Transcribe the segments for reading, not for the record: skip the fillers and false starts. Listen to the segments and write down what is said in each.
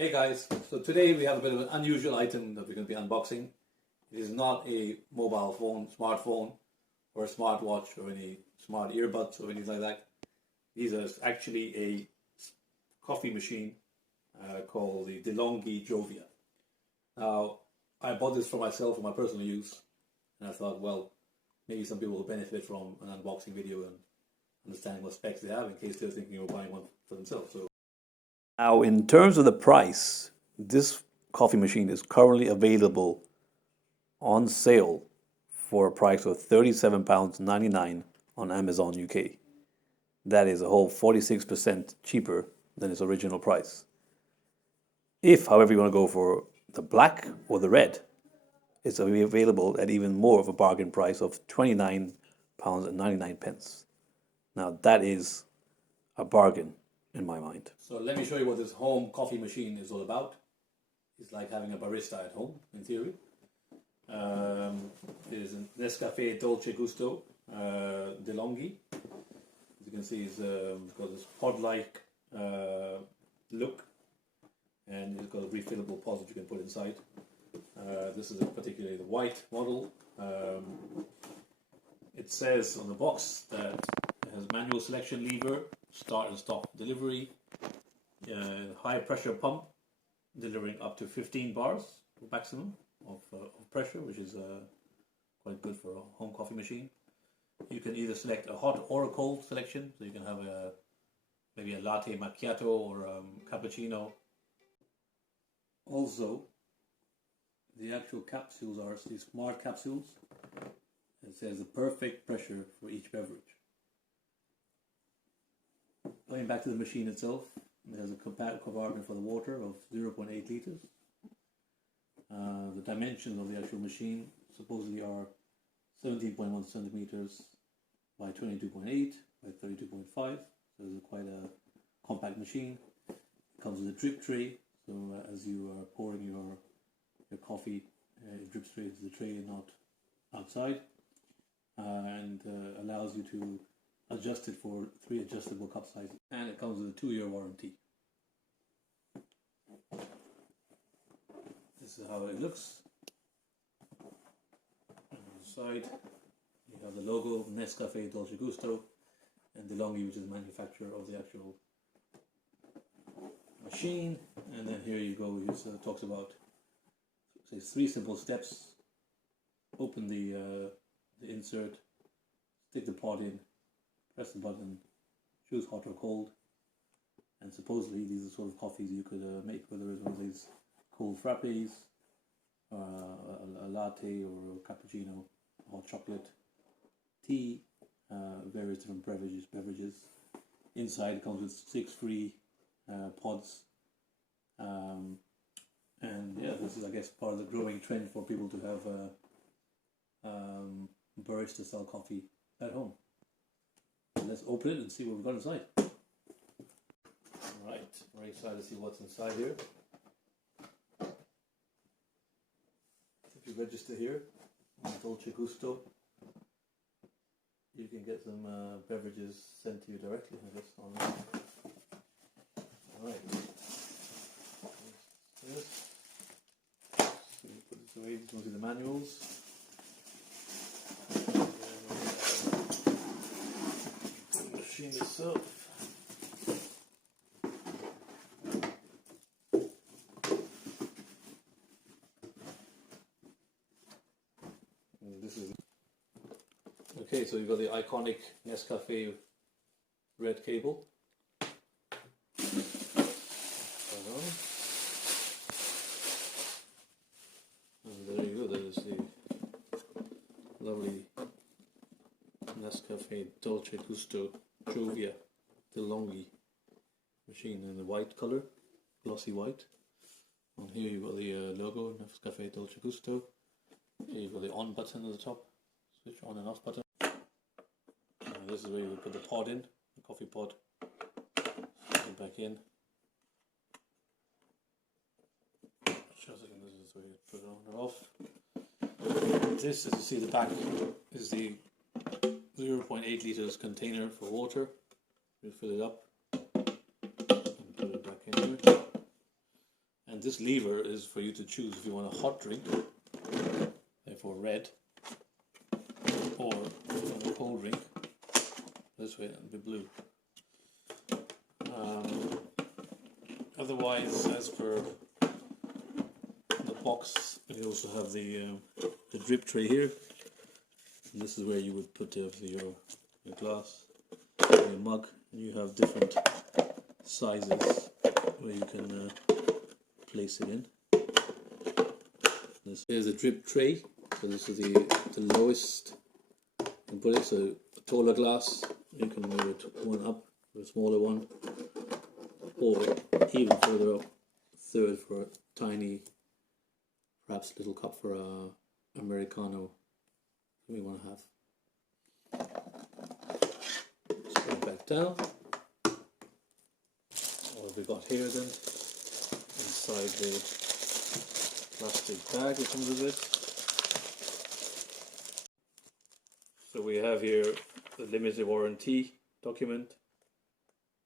Hey guys, so today we have a bit of an unusual item that we're going to be unboxing. It is not a mobile phone, smartphone, or a smartwatch, or any smart earbuds or anything like that. These are actually a coffee machine called the DeLonghi Jovia. Now, I bought this for myself for my personal use, and I thought, well, maybe some people will benefit from an unboxing video and understanding what specs they have in case they're thinking of buying one for themselves. Now, in terms of the price, this coffee machine is currently available on sale for a price of £37.99 on Amazon UK. That is a whole 46% cheaper than its original price. If, however, you want to go for the black or the red, it's available at even more of a bargain price of £29.99. Now, that is a bargain in my mind. So let me show you what this home coffee machine is all about. It's like having a barista at home, in theory. It is a NESCAFÉ Dolce Gusto DeLonghi. As you can see, it's got this pod-like look, and it's got a refillable pod that you can put inside. This is particularly the white model. It says on the box that it has manual selection lever, start and stop delivery, high pressure pump delivering up to 15 bars maximum of pressure, which is quite good for a home coffee machine. You can either select a hot or a cold selection, so you can have maybe a latte macchiato or cappuccino. Also, the actual capsules are these smart capsules. It says the perfect pressure for each beverage. Going back to the machine itself, it has a compartment for the water of 0.8 litres. The dimensions of the actual machine supposedly are 17.1 centimetres by 22.8 by 32.5. So it's quite a compact machine. It comes with a drip tray, so as you are pouring your coffee, it drips straight into the tray and not outside, and allows you to adjust it for 3 adjustable cup sizes, and it comes with a 2-year warranty. This is how it looks. On the side, you have the logo NESCAFÉ Dolce Gusto and DeLonghi, which is the manufacturer of the actual machine. And then here you go. It talks about 3 simple steps. Open the insert, stick the pod in, press the button, choose hot or cold, and supposedly these are sort of coffees you could make, whether it's one of these cold frappes, a latte or a cappuccino, hot chocolate, tea, various different beverages. Inside it comes with 6 free pods, and yeah, this is, I guess, part of the growing trend for people to have barista style coffee at home. Let's open it and see what we've got inside. Alright, very excited to see what's inside here. If you register here on Dolce Gusto, you can get some beverages sent to you directly, I guess, online. Alright. Yes. So you put this away, you can see the manuals. Itself. This is okay. So you've got the iconic NESCAFÉ red cable. And there you go. That is the lovely NESCAFÉ Dolce Gusto Jovia DeLonghi machine in the white color, glossy white. On here you've got the logo NESCAFÉ Dolce Gusto. Here you've got the on button at the top, switch on and off button. And this is where you put the pod in, the coffee pod. Put it back in. Just a second, this is where you put it on and off. This, as you see, the back is the 0.8 litres container for water. You fill it up and put it back in here. And this lever is for you to choose if you want a hot drink, therefore red, or if you want a cold drink, this way, it'll be blue. Otherwise, as per the box, you also have the drip tray here. And this is where you would put your glass, your mug, and you have different sizes where you can place it in. This is a drip tray, so this is the lowest you can put it. So a taller glass, you can move it one up, or a smaller one, or even further up, third for a tiny, perhaps little cup for a Americano we want to have. Scroll back down. What have we got here then? Inside the plastic bag that comes with it. So we have here the limited warranty document,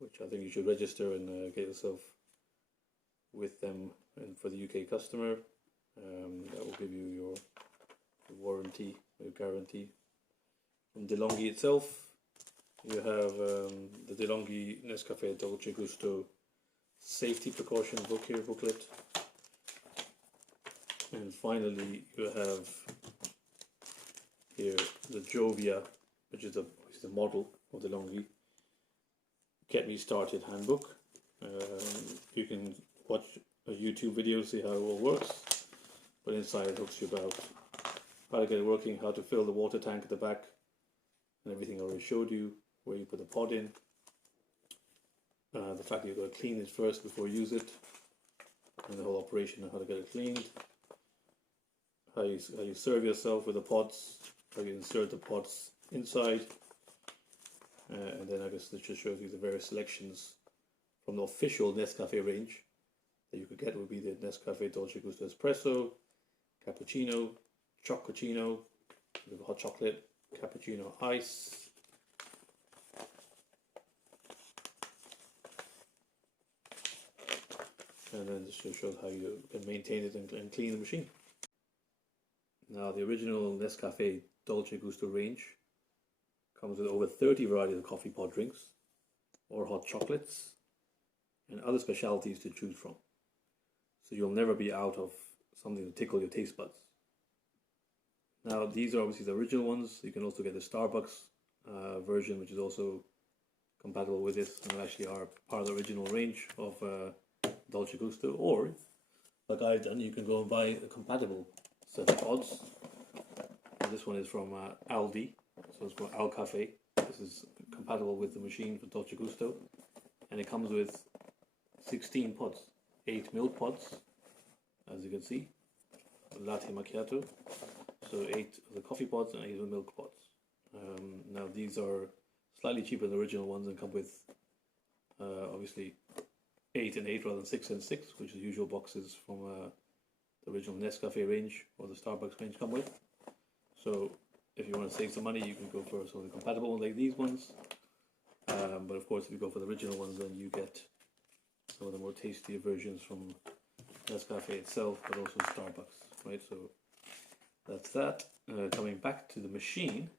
which I think you should register and get yourself with them, and for the UK customer. That will give you your warranty, your guarantee. From DeLonghi itself, you have the DeLonghi NESCAFÉ Dolce Gusto safety precaution booklet. And finally, you have here the Jovia, which is the model of DeLonghi Get Me Started handbook. You can watch a YouTube video, see how it all works, but inside it talks to you about how to get it working, how to fill the water tank at the back, and everything I already showed you, where you put the pod in, the fact that you've got to clean it first before you use it, and the whole operation of how to get it cleaned, how you serve yourself with the pods, how you insert the pods inside, and then I guess this just shows you the various selections from the official Nescafé range that you could get. Would be the Nescafé Dolce Gusto Espresso, Cappuccino, Choccacino, hot chocolate, Cappuccino ice, and then this just shows how you can maintain it and clean the machine. Now the original Nescafé Dolce Gusto range comes with over 30 varieties of coffee pod drinks or hot chocolates and other specialties to choose from. So you'll never be out of something to tickle your taste buds. Now these are obviously the original ones. You can also get the Starbucks version, which is also compatible with this, and actually are part of the original range of Dolce Gusto. Or, like I've done, you can go and buy a compatible set of pods. And this one is from Aldi, so it's from Al Cafe. This is compatible with the machine for Dolce Gusto, and it comes with 16 pods, 8 milk pods, as you can see, latte macchiato. So 8 of the coffee pods and 8 of the milk pods. Now these are slightly cheaper than the original ones and come with obviously 8 and 8 rather than 6 and 6, which is the usual boxes from the original Nescafe range or the Starbucks range come with. So if you want to save some money, you can go for some of the compatible ones like these ones. But of course, if you go for the original ones, then you get some of the more tastier versions from Nescafe itself, but also Starbucks, right? So that's that. Coming back to the machine,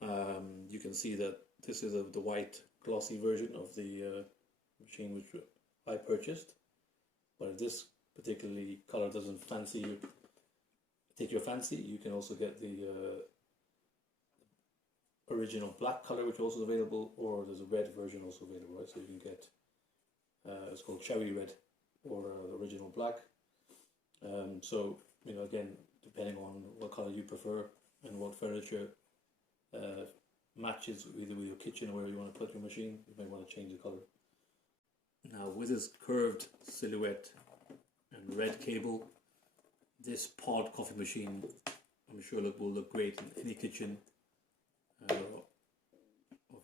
you can see that this is the white glossy version of the machine which I purchased. But if this particularly color doesn't take your fancy, you can also get the original black color, which is also available, or there's a red version also available, right? So you can get it's called cherry red or the original black. So you know, again, depending on what color you prefer and what furniture matches either with your kitchen or where you want to put your machine, you may want to change the color. Now with this curved silhouette and red cable, this pod coffee machine, I'm sure will look great in any kitchen of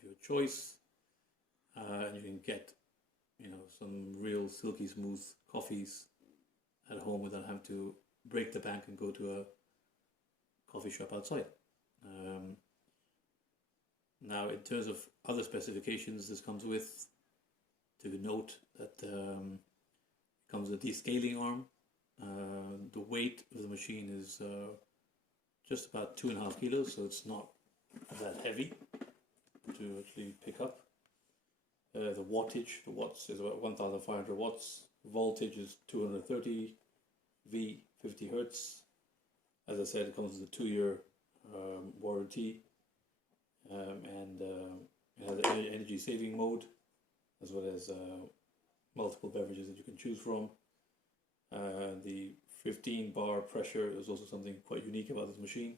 your choice, and you can get, you know, some real silky smooth coffees at home without having to break the bank and go to a coffee shop outside. Now in terms of other specifications this comes with, to note that Comes with a descaling arm. The weight of the machine is just about 2.5 kilos, so it's not that heavy to actually pick up. The wattage, the watts is about 1,500 watts. Voltage is 230 V, 50 hertz. As I said, it comes with a 2-year warranty, and it has an energy saving mode, as well as multiple beverages that you can choose from. The 15 bar pressure is also something quite unique about this machine.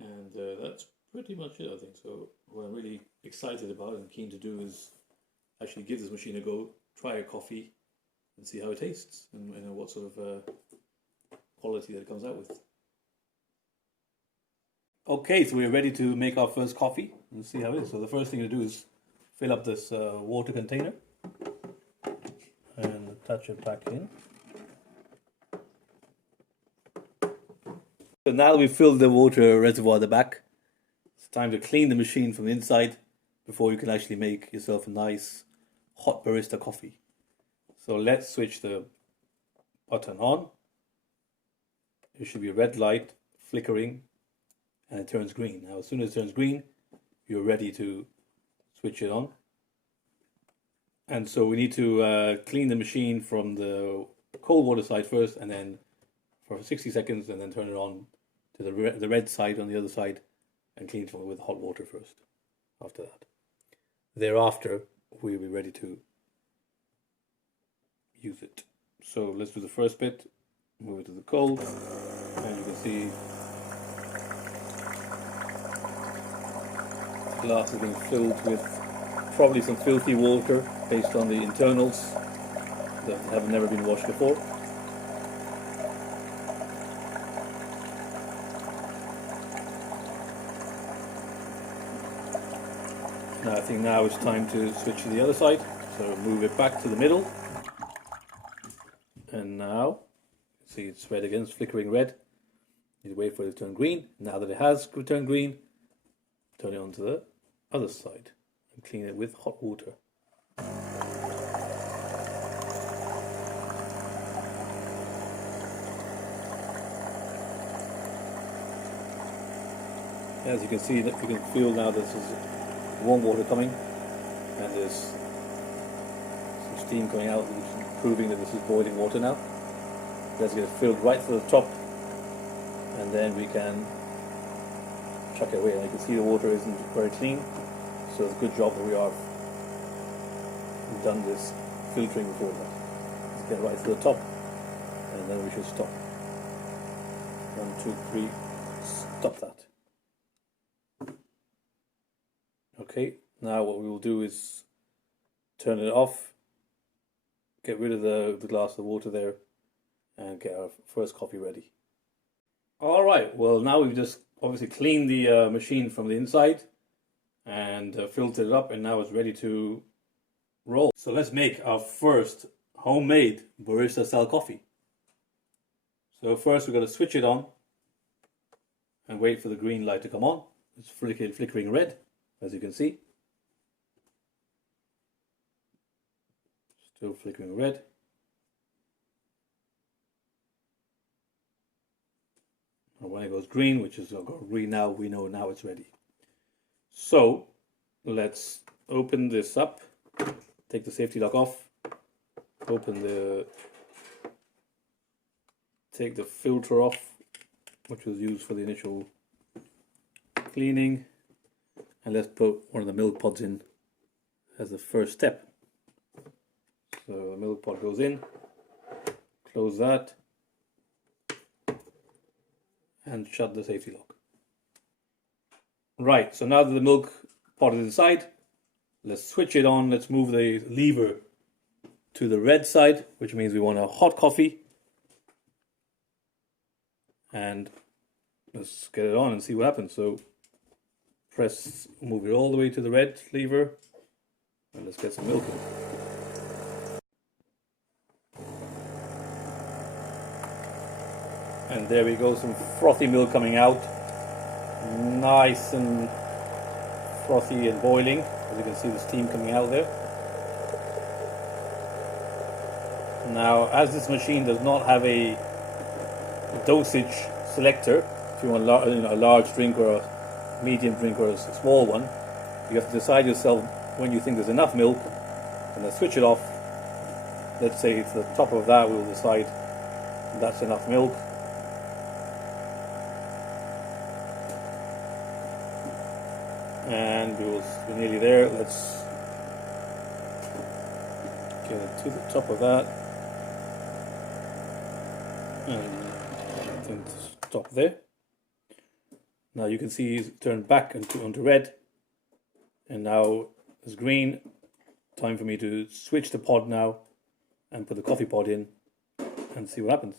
And that's pretty much it, I think. So what I'm really excited about and keen to do is actually give this machine a go, try a coffee and see how it tastes and what sort of quality that it comes out with. Okay, so we're ready to make our first coffee and see how it is. So the first thing to do is fill up this water container and attach it back in. So now that we've filled the water reservoir at the back, it's time to clean the machine from the inside before you can actually make yourself a nice hot barista coffee. So let's switch the button on. There should be a red light flickering and it turns green. Now as soon as it turns green, you're ready to switch it on. And so we need to clean the machine from the cold water side first, and then for 60 seconds, and then turn it on to the red side on the other side and clean it with hot water first after that. Thereafter, we'll be ready to use it. So let's do the first bit, move it to the cold, and you can see the glass is being filled with probably some filthy water based on the internals that have never been washed before. Now I think now it's time to switch to the other side, so move it back to the middle, and now see it's red again, it's flickering red. You wait for it to turn green. Now that it has turned green, turn it on to the other side and clean it with hot water. As you can see, that you can feel now this is warm water coming, and there's some steam coming out, which is proving that this is boiling water now. Let's get it filled right to the top, and then we can chuck it away. And you can see the water isn't very clean, so it's a good job that we've done this filtering before that. Let's get right to the top, and then we should stop. 1, 2, 3, stop that. Okay, now what we will do is turn it off, get rid of the glass of water there, and get our first coffee ready. Alright, well now we've just obviously cleaned the machine from the inside and filtered it up, and now it's ready to roll. So let's make our first homemade barista style coffee. So first we're going to switch it on and wait for the green light to come on. It's flickering red, as you can see. Still flickering red. And when it goes green, which is going green now, we know now it's ready. So let's open this up, take the safety lock off, take the filter off, which was used for the initial cleaning, and let's put one of the milk pods in as the first step. So the milk pod goes in, close that, and shut the safety lock. Right, so now that the milk pot is inside, let's switch it on. Let's move the lever to the red side, which means we want a hot coffee. And let's get it on and see what happens. So move it all the way to the red lever, and let's get some milk in. And there we go, some frothy milk coming out. Nice and frothy and boiling. As you can see, the steam coming out there. Now, as this machine does not have a dosage selector, if you want a large drink or a medium drink or a small one, you have to decide yourself when you think there's enough milk, and then switch it off. Let's say it's the top of that, we'll decide that's enough milk. And we're nearly there. Let's get it to the top of that. And then stop there. Now you can see it's turned back onto red. And now it's green. Time for me to switch the pod now and put the coffee pod in and see what happens.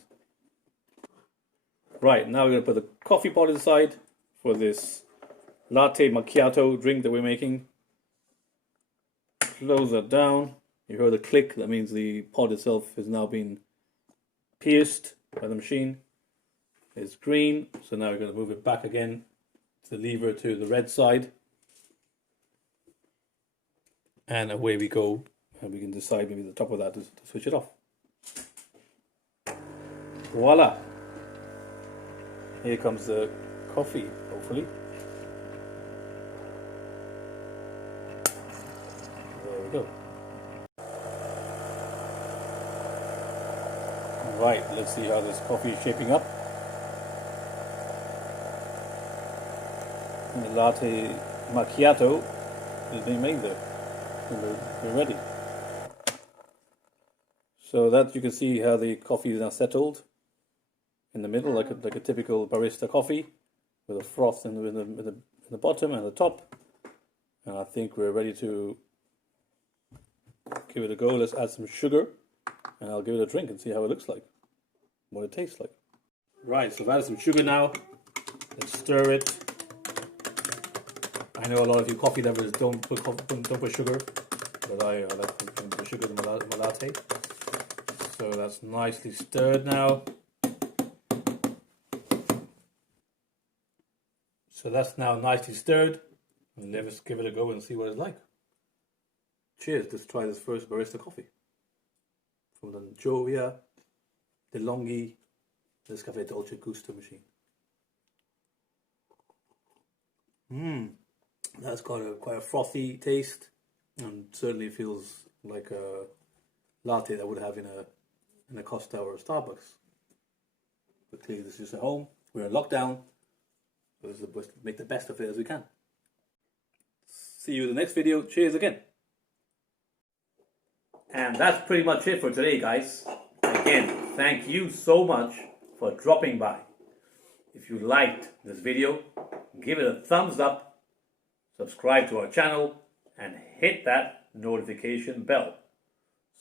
Right, now we're going to put the coffee pod inside for this latte macchiato drink that we're making. Close that down. You heard the click, that means the pod itself has now been pierced by the machine. It's green, so now we're going to move it back again to the lever to the red side. And away we go, and we can decide maybe the top of that to switch it off. Voila! Here comes the coffee, hopefully. There we go. Right, let's see how this coffee is shaping up. And the latte macchiato is being made there. And we're ready. So that you can see how the coffee is now settled in the middle, like a typical barista coffee, with a froth in the bottom and the top. And I think we're ready to give it a go. Let's add some sugar, and I'll give it a drink and see how it looks like, what it tastes like. Right, so I've added some sugar now. Let's stir it. I know a lot of you coffee lovers don't put sugar, but I like to put sugar in my latte. So that's nicely stirred now. So that's now nicely stirred. And let's give it a go and see what it's like. Cheers, let's try this first barista coffee. From the Jovia, DeLonghi, NESCAFÉ Dolce Gusto machine. That's got quite a frothy taste, and certainly feels like a latte that I would have in a Costa or a Starbucks. But clearly this is just at home. We're in lockdown, so this is make the best of it as we can. See you in the next video. Cheers again. And that's pretty much it for today, guys. Again, thank you so much for dropping by. If you liked this video, give it a thumbs up, subscribe to our channel, and hit that notification bell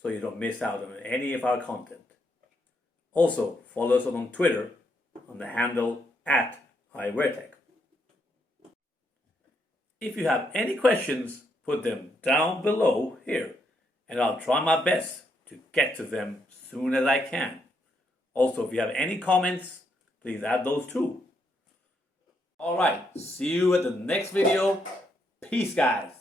so you don't miss out on any of our content. Also, follow us on Twitter on the handle @i-WearTec. If you have any questions, put them down below here, and I'll try my best to get to them soon as I can. Also, if you have any comments, please add those too. Alright, see you at the next video. Peace, guys.